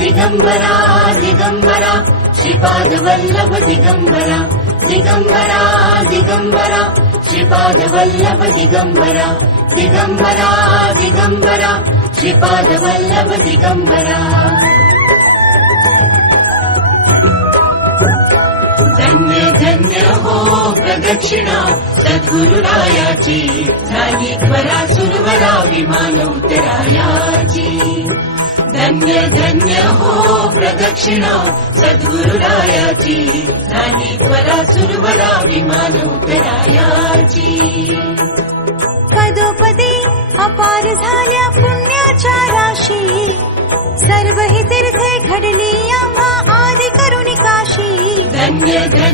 दिगंबरा दिगंबरा श्रीपाद वल्लभ दिगंबरा दिगंबरा दिगंबरा श्रीपाद वल्लभ दिगंबरा दिगंबरा दिगंबरा श्रीपाद वल्लभ दिगंबरा धन्य धन्य हो प्रदक्षिणा सद्गुरुरायाची झाली त्वरा सुरवरा विमान उतरायाची धन्य धन्य हो प्रदक्षिणा सद्गुरुरायाची झाली त्वरा सुरवरा विमान उतरायाची पदोपदी अपार झाल्या पुण्याच्या राशी सर्व ही तीर्थे घडली आम्हा आदि करुणी काशी धन्य धन्य